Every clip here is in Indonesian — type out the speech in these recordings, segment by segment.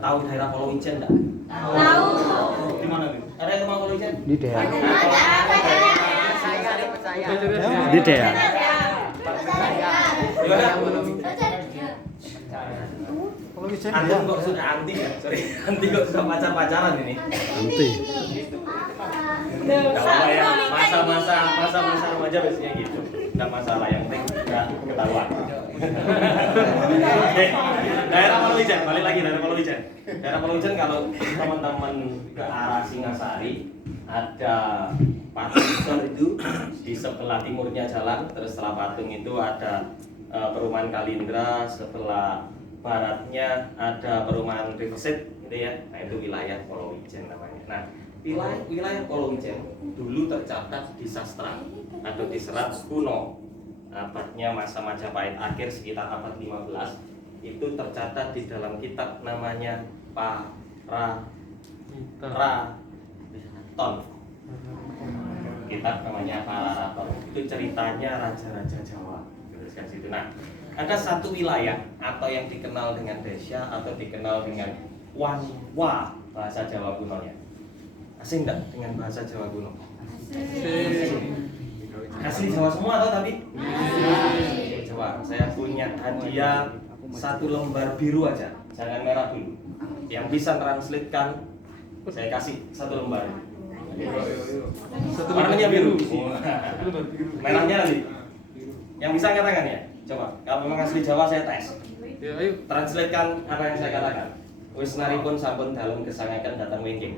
tahu daerah Polowijen enggak? Tahu. Di mana nih? Ada yang rumah Polowijen? Di daerah. Ada. Di daerah. Antum kok sudah anti ya? Sorry, anti kok sudah pacaran ini. Nanti. Kalau apa ya, masa-masa remaja biasanya gitu. Enggak masalah, yang penting enggak ketahuan. Oke. Daerah Polowijen, balik lagi daerah Polowijen. Daerah Polowijen kalau teman-teman ke arah Singasari ada patung besar itu di sebelah timurnya jalan, terus setelah patung itu ada perumahan Kalindra, sebelah baratnya ada perumahan Riverside gitu ya. Nah, itu wilayah Polowijen namanya. Nah, wilayah Polowijen dulu tercatat di sastra atau di serat kuno abadnya masa Majapahit akhir sekitar abad 15 itu tercatat di dalam kitab namanya Pararaton. Kitab namanya Pararaton. Itu ceritanya raja-raja Jawa. Teruskan situ. Nah, ada satu wilayah atau yang dikenal dengan Desya atau dikenal dengan Wanwa bahasa Jawa kunonya. Asing enggak dengan bahasa Jawa kuno? Asli Jawa semua atau tapi? Jawa. Saya punya hadiah satu lembar biru aja, jangan merah dulu. Yang bisa translatekan, saya kasih satu lembar. Warnanya biru. Merahnya nanti. Yang bisa katakan ya? Coba. Kalau memang asli Jawa saya tes. Ya, ayo. Translatekan apa yang saya katakan. Wis naripun sampun dalem gesangaken dhateng wingking.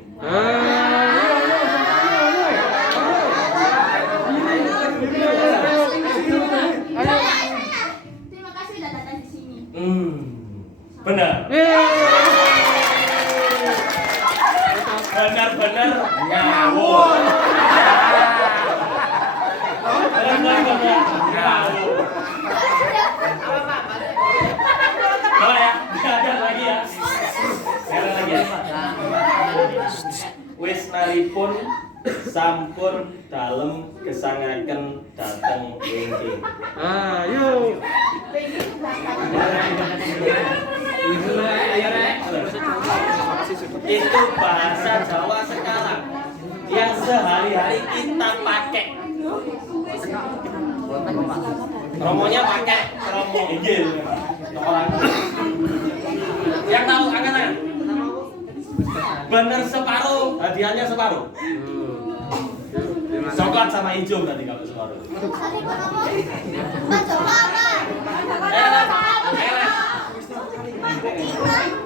Terima kasih sudah datang di sini. Benar. Benar-benar ngawur. Benar-benar ngawur. Oh ya, ada lagi ya. Ada lagi ya. Wis naripun sampun dalem gesangaken dhateng wingking. Ayo. Itu bahasa Jawa sekarang yang sehari-hari kita pakai. Romonya pakai romo Injil. Orang yang tahu angkat tangan. Bener separuh, hadiahnya separuh. Coklat sama hijau tadi kalau separuh.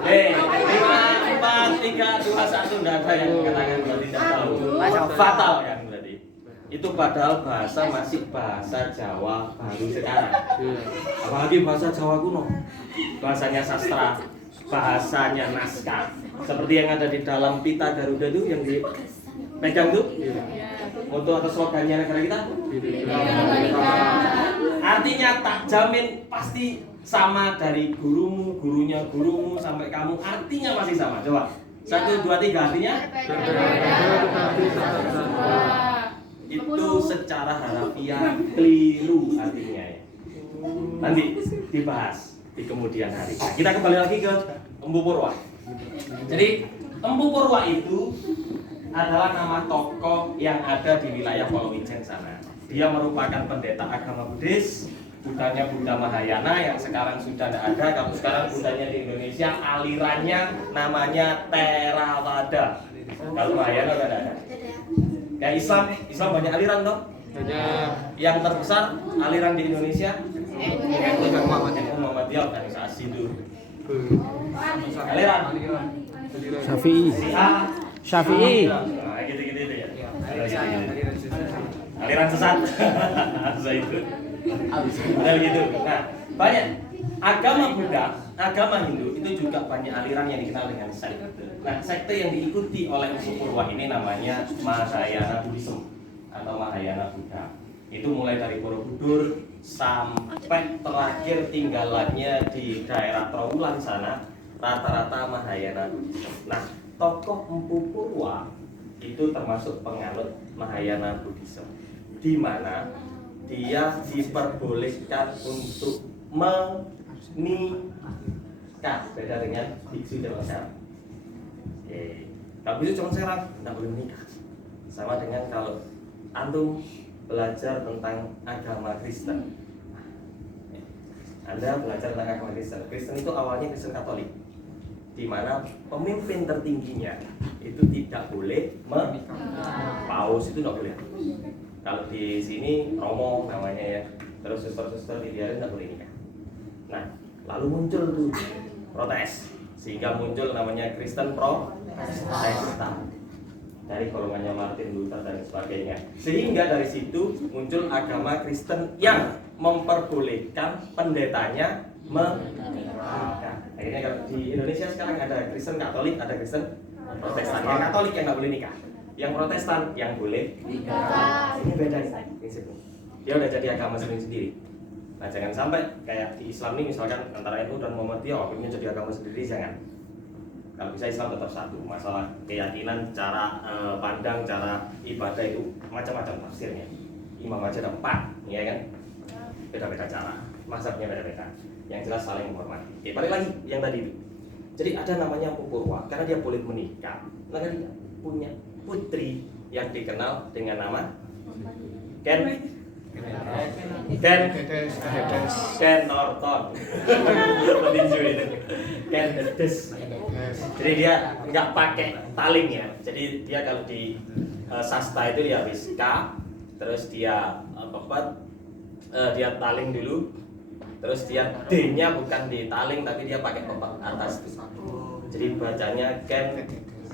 Lima, empat, tiga, dua, satu, tidak ada yang katakan berarti tidak tahu. Fatal kan berarti. Itu padahal bahasa masih bahasa Jawa baru sekarang. Apalagi bahasa Jawa kuno. Bahasanya sastra, bahasanya naskah. Seperti yang ada di dalam pita Garuda itu yang dipegang tuh. Moto atau slogannya negara kita. Artinya tak jamin pasti sama dari gurumu, gurunya gurumu sampai kamu, artinya masih sama. Coba 1, 2, 3 artinya itu secara harafiah keliru artinya ya. Nanti dibahas di kemudian hari. Nah, kita kembali lagi ke Empu Purwa. Jadi Empu Purwa itu adalah nama tokoh yang ada di wilayah Polowijen sana. Dia merupakan pendeta agama Buddhis. Budanya Buddha Mahayana yang sekarang sudah tidak ada. Kalau sekarang Buddhanya di Indonesia alirannya namanya Theravada. Kalau Mahayana sudah ada. Kayak Islam banyak aliran toh? Banyak. Yang terbesar aliran di Indonesia Muhammadiyah organisasi itu. Aliran Syafi'i. Syafi'i. Nah, gitu-gitu ya. Aliran sesat. Itu. Ada begitu. Nah, banyak agama Buddha, agama Hindu itu juga banyak aliran yang dikenal dengan sekte. Nah, sekte yang diikuti oleh Empu Purwa ini namanya Mahayana Buddhism atau Mahayana Buddha. Itu mulai dari Borobudur sampai terakhir tinggalannya di daerah Trowulan sana, rata-rata Mahayana Buddhism. Nah, tokoh Empu Purwa itu termasuk penganut Mahayana Buddhism, di mana dia diperbolehkan untuk menikah K, beda dengan biksu zaman sekarang. Oke. Kalau biksu zaman sekarang tidak boleh menikah. Sama dengan kalau antum belajar tentang agama Kristen. Anda belajar tentang agama Kristen. Kristen itu awalnya Kristen Katolik, di mana pemimpin tertingginya itu tidak boleh paus itu tidak boleh. Kalau di sini romo namanya ya, terus suster-suster dibiarin tidak boleh nikah. Nah, lalu muncul tuh protes, sehingga muncul namanya Kristen Protestan dari golongannya Martin Luther dan sebagainya. Sehingga dari situ muncul agama Kristen yang memperbolehkan pendetanya menikah. Akhirnya kalau di Indonesia sekarang ada Kristen Katolik, ada Kristen Protestan. Yang Katolik yang nggak boleh nikah, yang Protestan yang boleh nikah. Ini beda prinsipnya. Dia udah jadi agama sendiri. Nah, jangan sampai kayak di Islam ini misalkan antara NU dan Muhammadiyah akhirnya jadi agama sendiri, jangan. Kalau bisa Islam tetap satu. Masalah keyakinan, cara pandang, cara ibadah itu macam-macam tafsirnya. Imam aja ada 4, ya kan? Beda-beda cara, mazhabnya beda-beda. Yang jelas saling menghormati. Oke, balik lagi yang tadi itu. Jadi ada namanya Pupurwa karena dia boleh menikah. Maka dia punya putri yang dikenal dengan nama Ken Norton. Petinju itu. Ken Dedes. Jadi dia nggak pakai taling ya. Jadi dia kalau di sasta itu dia habis K, terus dia dia taling dulu. Terus dia D-nya bukan di taling tapi dia pakai pepak atas. Jadi bacanya Ken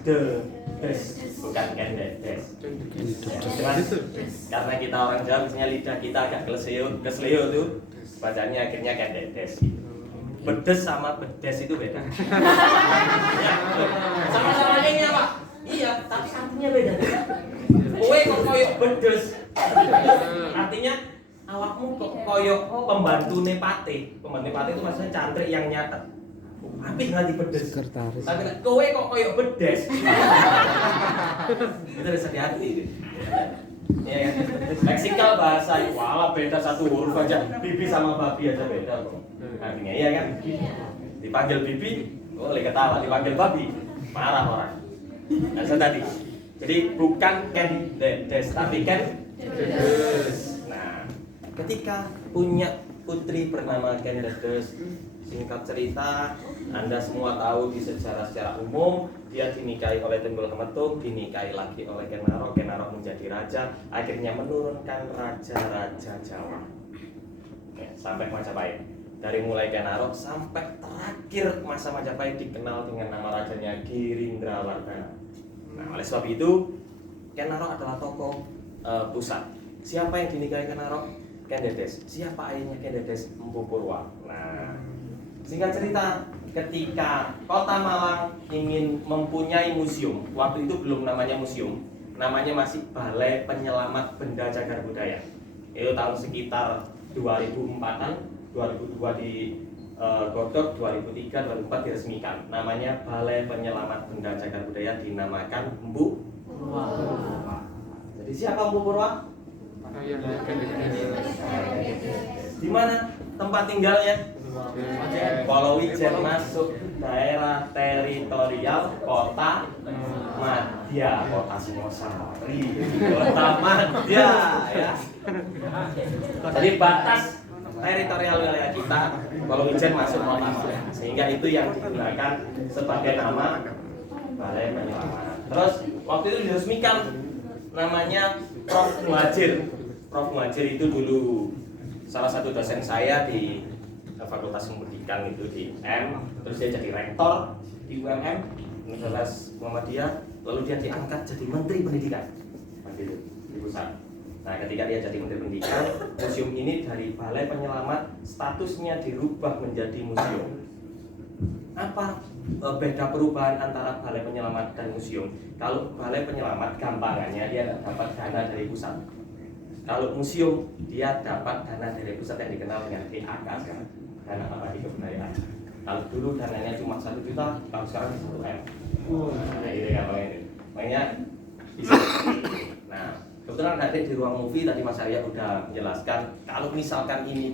Dedes, bukan Ken Dedes. Karena kita orang Jawa biasanya lidah kita agak kesleo tuh, bacanya akhirnya Ken Dedes. Bedes sama bedes itu beda. Ya, sama-sama ini Pak. Iya, tapi artinya beda. Kowe kok koyok bedes. Artinya awakmu kok koyok pembantu nepate. Pembantu nepate itu maksudnya cantrik yang nyatet. Apik nganti bedes. Sekretaris. Tapi kowe kok koyok bedes. Itu bisa hati. Ya kan? Leksikal bahasa wala beda satu huruf aja. Bibi sama babi aja beda kok. Artinya iya kan? Dipanggil bibi, boleh ketawa. Dipanggil babi, marah orang. Nah, saya tadi. Jadi bukan Ken Dedes, tapi Ken Dedes. Nah, ketika punya putri bernama Ken Dedes, singkat cerita, Anda semua tahu di sejarah secara umum dia dinikahi oleh Tunggul Kemetung, dinikahi lagi oleh Kenaro. Kenaro menjadi raja, akhirnya menurunkan raja-raja Jawa ya, sampai Majapahit. Dari mulai Kenaro sampai terakhir masa Majapahit dikenal dengan nama rajanya Girindrawardhana. Nah, oleh sebab itu Kenaro adalah tokoh pusat. Siapa yang dinikahi Kenaro? Ken Dedes. Siapa ayahnya Ken Dedes? Empu Purwa. Nah, singkat cerita, ketika Kota Malang ingin mempunyai museum, waktu itu belum namanya museum, namanya masih Balai Penyelamat Benda Cagar Budaya. Itu tahun sekitar 2004-an, 2002 di Godok, 2003, 2004 diresmikan. Namanya Balai Penyelamat Benda Cagar Budaya, dinamakan Empu Purwa. Jadi siapa Empu Purwa? Di mana tempat tinggalnya? Kalau Wijen masuk daerah teritorial Kota Madya, Kota Singosari, Kota Madya ya. Jadi batas teritorial wilayah kita kalau Wijen masuk Kota Madya, sehingga itu yang digunakan sebagai nama Balai Penyelamat. Terus waktu itu diresmikan namanya Prof Muhajir. Prof Muhajir itu dulu salah satu dosen saya di Fakultas Pendidikan itu di M, terus dia jadi rektor di UMM Universitas Muhammadiyah, lalu dia diangkat jadi Menteri Pendidikan waktu itu di pusat. Nah, ketika dia jadi Menteri Pendidikan, museum ini dari Balai Penyelamat statusnya dirubah menjadi museum. Apa beda perubahan antara Balai Penyelamat dan museum? Kalau Balai Penyelamat gampangannya dia dapat dana dari pusat. Kalau museum dia dapat dana dari pusat yang dikenal dengan DAK sekarang, dana abadi kebudayaan. Kalau dulu dananya cuma 1 juta, kalau sekarang 1 M. Nah, ini gampangnya ini. Makanya bisa. Nah, kebetulan nanti di ruang movie tadi Mas Arya udah menjelaskan kalau misalkan ini